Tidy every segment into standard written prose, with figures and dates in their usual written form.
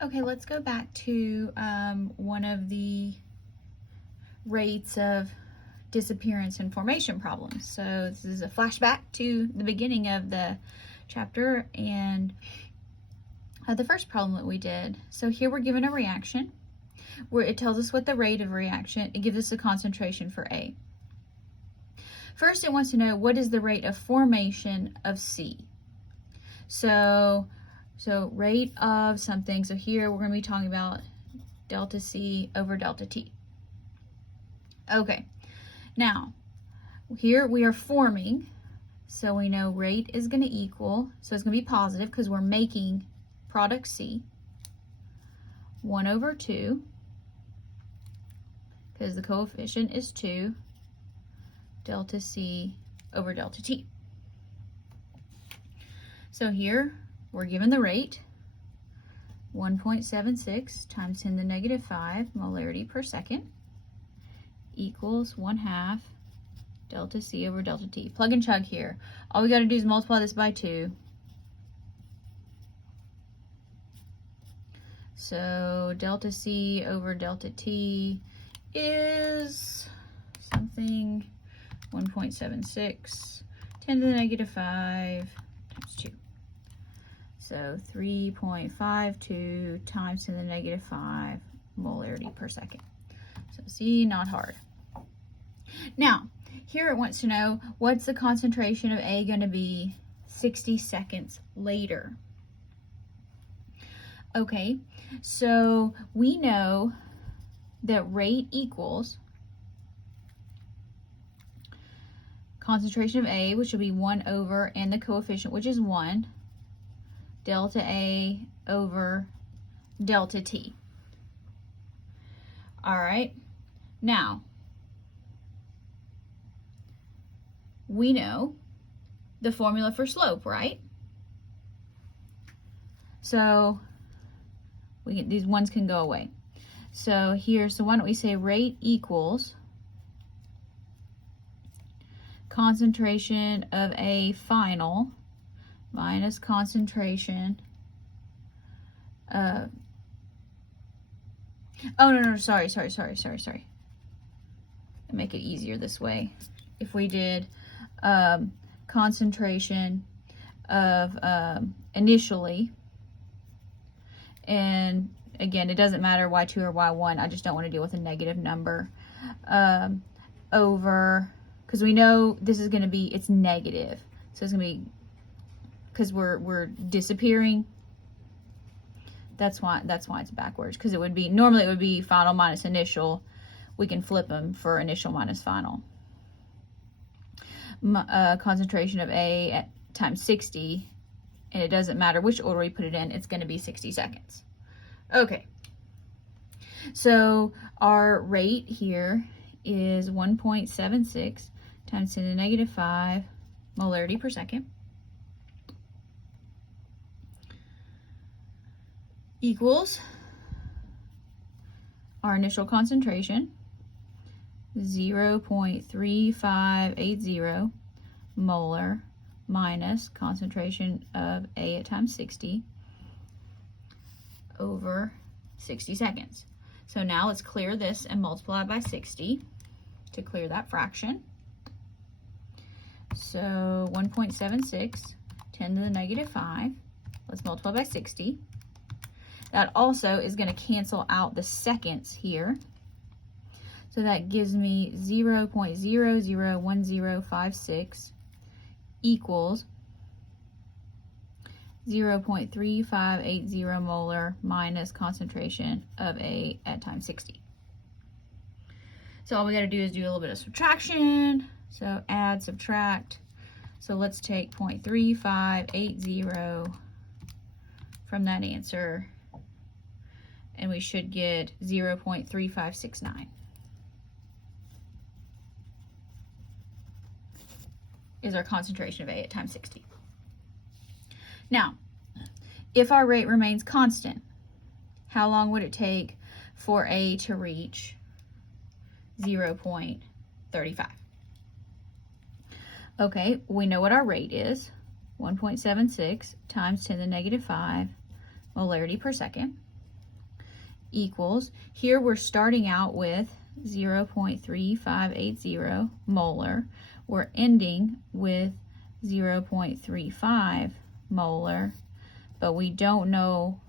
Okay, let's go back to one of the rates of disappearance and formation problems. So this is a flashback to the beginning of the chapter and the first problem that we did. So here we're given a reaction where it tells us what the rate of reaction, it gives us a concentration for A. First, it wants to know what is the rate of formation of C. So rate of something. So here we're going to be talking about delta C over delta T. Okay, now here we are forming, so we know rate is going to equal, so it's going to be positive because we're making product C, 1 over 2, because the coefficient is 2, delta C over delta T. So here we're given the rate, 1.76 times 10 to the negative 5 molarity per second equals 1/2 delta C over delta T. Plug and chug here. All we got to do is multiply this by 2. So delta C over delta T is something 1.76, 10 to the negative 5 times 2. So 3.52 times 10 to the negative 5 molarity per second. So C, not hard. Now, here it wants to know what's the concentration of A going to be 60 seconds later. Okay, so we know that rate equals concentration of A, which will be 1 over, and the coefficient, which is 1, delta A over delta T. All right, now we know the formula for slope, right? So these ones can go away. So here, so why don't we say rate equals concentration of A final minus concentration of, oh no, sorry. Make it easier this way. If we did concentration of initially, and again, it doesn't matter Y2 or Y1, I just don't want to deal with a negative number, over, because we know this is going to be, it's negative, so it's going to be, because we're disappearing, that's why it's backwards, because it would be, normally it would be final minus initial. We can flip them for initial minus final. Concentration of A at times 60, and it doesn't matter which order we put it in, it's going to be 60 seconds. Okay, so our rate here is 1.76 times 10 to the negative 5 molarity per second equals our initial concentration, 0.3580 molar minus concentration of A at times 60 over 60 seconds. So now let's clear this and multiply by 60 to clear that fraction. So 1.76, 10 to the negative 5. Let's multiply by 60. That also is going to cancel out the seconds here. So that gives me 0.001056 equals 0.3580 molar minus concentration of A at times 60. So all we got to do is do a little bit of subtraction. So add, subtract. So let's take 0.3580 from that answer, and we should get 0.3569 is our concentration of A at times 60. Now, if our rate remains constant, how long would it take for A to reach 0.35? Okay, we know what our rate is, 1.76 times 10 to the negative 5 molarity per second equals, here we're starting out with 0.3580 molar. We're ending with 0.35 molar, but we don't know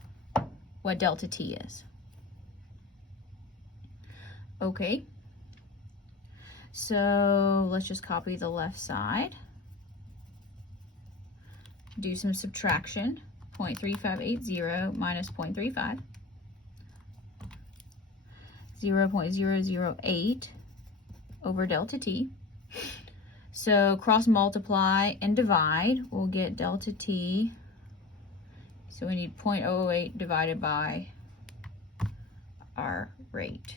what delta T is. Okay, so let's just copy the left side. Do some subtraction. 0.3580 minus 0.35. 0.008 over delta T. So cross multiply and divide, we'll get delta T. So we need 0.008 divided by our rate.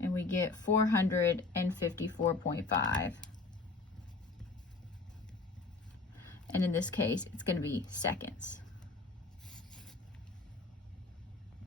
And we get 454.5. And in this case, it's going to be seconds.